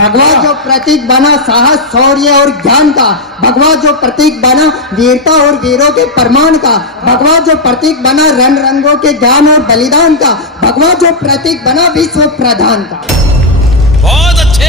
भगवा जो प्रतीक बना साहस शौर्य और ज्ञान का, भगवा जो प्रतीक बना वीरता और वीरों के प्रमाण का, भगवा जो प्रतीक बना रण रंगों के ज्ञान और बलिदान का, भगवा जो प्रतीक बना विश्व प्रधान का। बहुत अच्छे।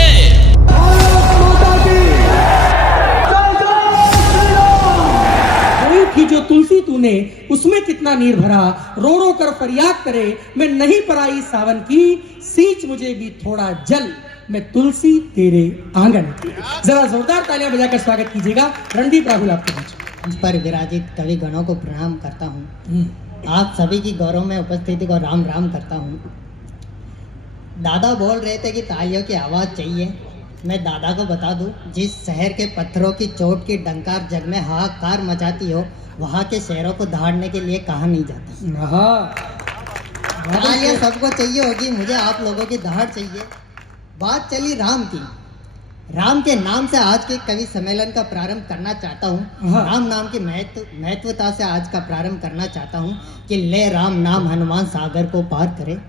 थी जो तुलसी तूने उसमें कितना नीर भरा, रो रो कर फरियाद करे मैं नहीं पराई सावन की, सींच मुझे भी थोड़ा जल मैं तुलसी तेरे आंगन की। जरा जोरदार तालियां बजाकर स्वागत कीजिएगा रणदीप राहुल आपके बीच। मंच पर विराजित कवि गणों को प्रणाम करता हूँ। आप सभी की गौरव में उपस्थिति को राम राम करता हूँ। दादा बोल रहे थे कि तालियों की आवाज चाहिए। मैं दादा को बता दूं, जिस शहर के पत्थरों की चोट की डंकार जग में हाहाकार मचाती हो, वहाँ के शहरों को दहाड़ने के लिए कहा नहीं जाता। तालियां सबको चाहिए होगी, मुझे आप लोगों की दहाड़ चाहिए। बात चली राम की। राम के नाम से आज के कवि सम्मेलन का प्रारंभ करना चाहता हूँ। राम नाम की महत्वता से आज का प्रारंभ करना चाहता हूँ कि ले राम नाम हनुमान सागर को पार करे,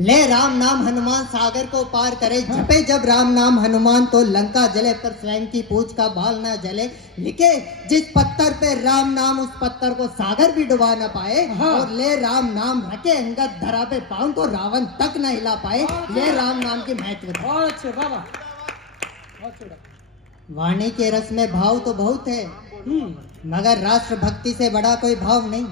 ले राम नाम हनुमान सागर को पार करे, जपे जब राम नाम हनुमान तो लंका जले पर स्वयं की पूंछ का बाल न जले, लिखे जिस पत्थर पे राम नाम उस पत्थर को सागर भी डुबा न पाए, और ले राम नाम रखे अंगद धरा पे पाँव तो रावण तक न हिला पाए। ले राम नाम की महत्वता। वाणी के रस में भाव तो बहुत है, मगर राष्ट्र भक्ति से बड़ा कोई भाव नहीं।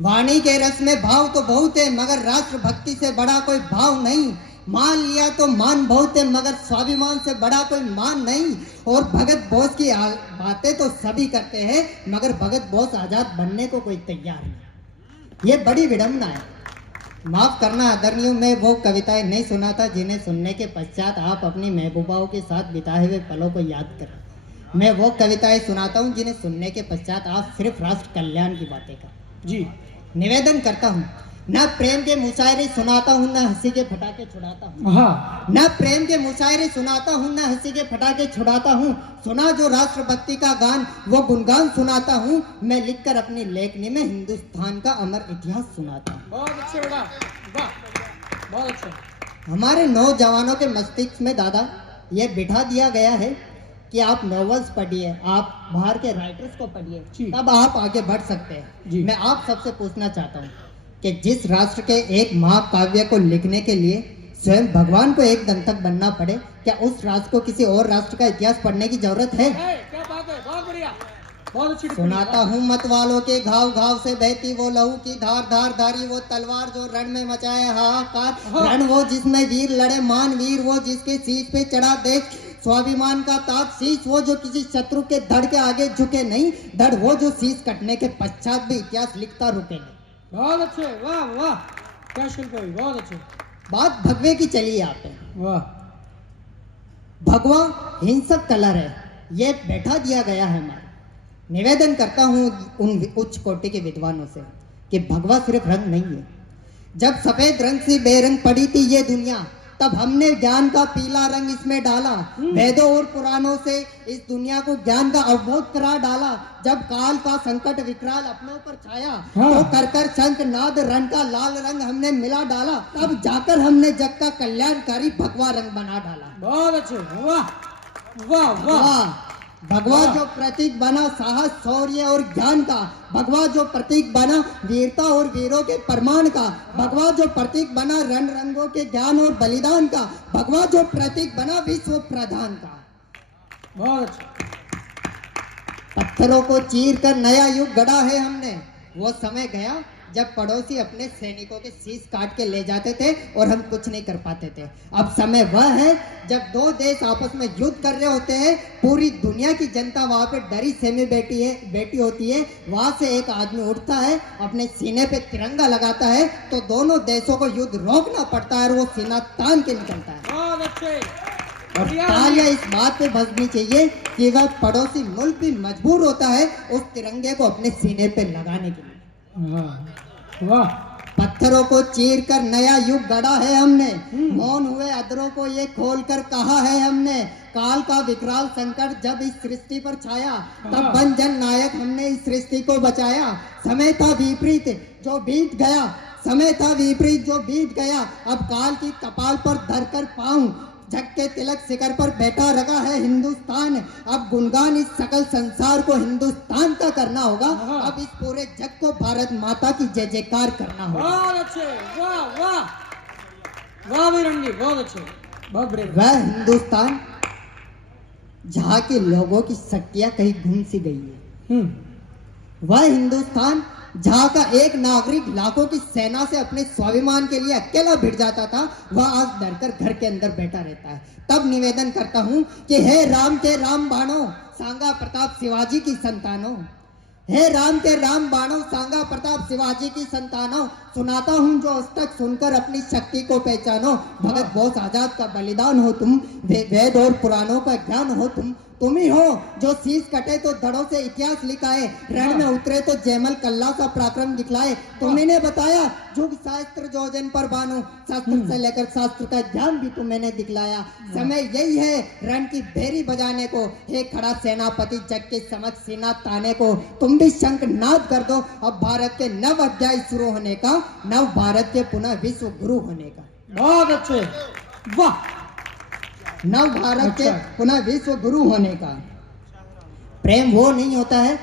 वाणी के रस में भाव तो बहुत है, मगर राष्ट्र भक्ति से बड़ा कोई भाव नहीं। मान लिया तो मान बहुत है, मगर स्वाभिमान से बड़ा कोई मान नहीं। और भगत बोस की बातें तो सभी करते हैं, मगर भगत बोस आजाद बनने को कोई तैयार नहीं। ये बड़ी विडंबना है। माफ करना आदरणीय, मैं वो कविताएं नहीं सुना था जिन्हें सुनने के पश्चात आप अपनी महबूबाओं के साथ बिताए हुए पलों को याद करें। मैं वो कविताएं सुनाता हूँ जिन्हें सुनने के पश्चात आप सिर्फ राष्ट्र कल्याण की बातें करें। जी निवेदन करता हूँ, न प्रेम के मुशायरे सुनाता हूँ, न हंसी के फटाके छुड़ाता हूँ। न प्रेम के मुशायरे सुनाता हूँ, न हंसी के फटाके छुड़ाता हूँ। सुना जो राष्ट्रभक्ति का गान वो गुणगान सुनाता हूँ। मैं लिखकर अपनी लेखनी में हिंदुस्तान का अमर इतिहास सुनाता हूँ। बहुत अच्छे बेटा, वाह बहुत अच्छे। हमारे नौजवानों के मस्तिष्क में दादा ये बिठा दिया गया है कि आप नॉवेल्स पढ़िए, आप बाहर के राइटर्स को पढ़िए, तब आप आगे बढ़ सकते हैं। मैं आप सबसे पूछना चाहता हूँ कि जिस राष्ट्र के एक महाकाव्य को लिखने के लिए स्वयं भगवान को एक दंतक बनना पड़े, क्या उस राष्ट्र को किसी और राष्ट्र का इतिहास पढ़ने की जरूरत है? क्या बात है, बहुत बढ़िया, बहुत अच्छी। सुनाता हूँ मत वालों के घाव घाव से बहती वो लहू की धार, धार धारी वो तलवार जो रण में मचाए हाहाकार। रण वो जिसमें वीर लड़े मान, वीर वो जिसके शीश पे चढ़ा देख स्वाभिमान का ताज, शीश वो जो किसी शत्रु के धड़ के आगे झुके नहीं, धड़ वो जो शीश कटने के पश्चात भी इतिहास लिखता रुके नहीं। बहुत अच्छे, वाह वाह, क्या शिल्प है, बहुत अच्छे। बात भगवे की चली यहाँ पे। वाह, भगवा हिंसक कलर है, ये बैठा दिया गया है हमारा। निवेदन करता हूँ उन उच्च कोटि के विद्वानों से कि भगवा सिर्फ रंग नहीं है। जब सफेद रंग से बेरंग पड़ी थी ये दुनिया, तब हमने ज्ञान का पीला रंग इसमें डाला। वेदों और पुराणों से इस दुनिया को ज्ञान का अवबोध करा डाला। जब काल का संकट विकराल अपनों पर छाया, तो कर कर शंख नाद रण का लाल रंग हमने मिला डाला। तब जाकर हमने जग का कल्याणकारी भगवा रंग बना डाला। बहुत अच्छे, वाह वाह वाह। भगवा जो प्रतीक बना साहस शौर्य और ज्ञान का, भगवा जो प्रतीक बना वीरता और वीरों के प्रमाण का, भगवा जो प्रतीक बना रण रंगों के ज्ञान और बलिदान का, भगवा जो प्रतीक बना विश्व प्रधान का। बहुत अच्छा। पत्थरों को चीर कर नया युग गढ़ा है हमने। वो समय गया जब पड़ोसी अपने सैनिकों के शीश काट के ले जाते थे और हम कुछ नहीं कर पाते थे। अब समय वह है जब दो देश आपस में युद्ध कर रहे होते हैं, पूरी दुनिया की जनता वहां पे डरी सहमी बैठी होती है। वहां से एक आदमी उठता है, अपने सीने पे तिरंगा लगाता है, तो दोनों देशों को युद्ध रोकना पड़ता है और वो सीना तान के निकलता है। बहुत अच्छे। और तालियां इस बात पे बजनी चाहिए कि वह पड़ोसी मुल्क भी मजबूर होता है उस तिरंगे को अपने सीने पे लगाने के लिए। वाह। पत्थरों को चीर कर नया युग गढ़ा है हमने। मौन हुए अधरों को ये खोल कर कहा है हमने। काल का विकराल संकट जब इस सृष्टि पर छाया, तब बन जन नायक हमने इस सृष्टि को बचाया। समय था विपरीत जो बीत गया, समय था विपरीत जो बीत गया। अब काल की कपाल पर धरकर पाऊं जग के तिलक शिखर पर बैठा रखा है हिंदुस्तान। अब गुणगान इस सकल संसार को हिंदुस्तान का करना होगा। अब इस पूरे जग को भारत माता की जय जयकार करना होगा। बहुत अच्छे, वाह वाह वाह वीरन जी, बहुत अच्छे, बहुत बढ़िया। वह हिंदुस्तान जहाँ के लोगों की शक्तियां कहीं गुम सी गई है। वह हिंदुस्तान जहाँ का एक नागरिक लाखों की सेना से अपने स्वाभिमान के लिए अकेला भिड़ जाता था, वह आज डरकर घर के अंदर बैठा रहता है। तब निवेदन करता हूँ कि हे राम के राम बाणों, सांगा प्रताप शिवाजी की संतानों, हे राम के राम बाणों, सांगा प्रताप शिवाजी की संतानों, सुनाता हूँ जो अस्तक सुनकर अपनी शक्ति को पहचानो। भगत बोस आजाद का बलिदान हो तुम, वेद और पुराणों का ज्ञान हो तुम ही हो जो शीश कटे तो धड़ों से इतिहास लिखाए, रण में उतरे तो जयमल कल्ला का पराक्रम दिखलाए। तुम्ही ने बताया जुग शास्त्र जोजन पर बानो, शास्त्र से लेकर शास्त्र का ज्ञान भी तुम्हें दिखलाया। समय यही है रण की भेरी बजाने को, हे खड़ा सेनापति जग के समक्ष सीना ताने को। तुम भी शंख नाद कर दो अब भारत के नव अध्याय शुरू होने का, नव भारत के पुनः विश्व गुरु होने का। बहुत अच्छे, वाह। नव भारत के पुनः विश्व गुरु होने का। प्रेम वो नहीं होता है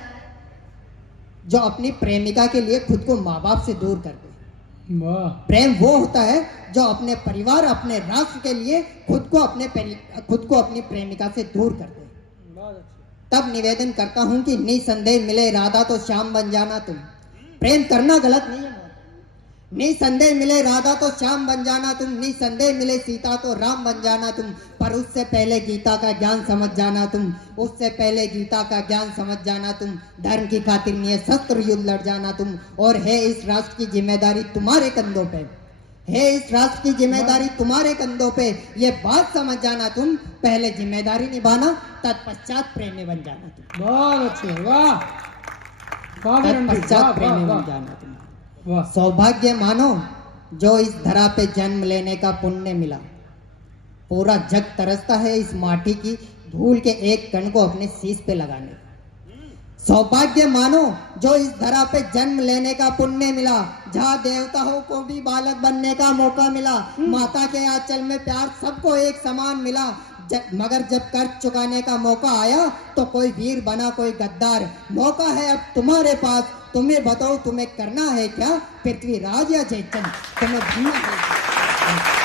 जो अपनी प्रेमिका के लिए खुद को माँ बाप से दूर कर दे। प्रेम वो होता है जो अपने परिवार, अपने राष्ट्र के लिए खुद को अपनी प्रेमिका से दूर कर दे। तब निवेदन करता हूँ कि निसंदेह मिले राधा तो श्याम बन जाना तुम। प्रेम करना गलत नहीं है। निसंदेह मिले राधा तो श्याम बन जाना तुम, निसंदेह मिले सीता तो राम बन जाना तुम। पर उससे पहले गीता का ज्ञान समझ जाना तुम, उससे पहले गीता का ज्ञान समझ जाना तुम। धर्म की खातिर नहीं शस्त्र युद्ध लड़ जाना तुम। और है इस राष्ट्र की जिम्मेदारी तुम्हारे कंधों पे, है इस राष्ट्र की जिम्मेदारी तुम्हारे कंधों पे। ये बात समझ जाना तुम, पहले जिम्मेदारी निभाना तत्पश्चात प्रेमी बन जाना तुम। बहुत अच्छे, वाह। तत्पश्चात प्रेमी बन जाना तुम। सौभाग्य मानो जो इस धरा पे जन्म लेने का पुण्य मिला। पूरा जग तरसता है इस माटी की धूल के एक कण को अपने शीश पे लगाने। सौभाग्य मानो जो इस धरा पे जन्म लेने का पुण्य मिला, जहाँ देवताओं को भी बालक बनने का मौका मिला। माता के आंचल में प्यार सबको एक समान मिला। मगर जब कर्ज चुकाने का मौका आया तो कोई वीर बना कोई गद्दार। मौका है अब तुम्हारे पास, तुम्हें बताओ तुम्हें करना है क्या, पृथ्वीराज या जयचंद, तुम्हें बनना है।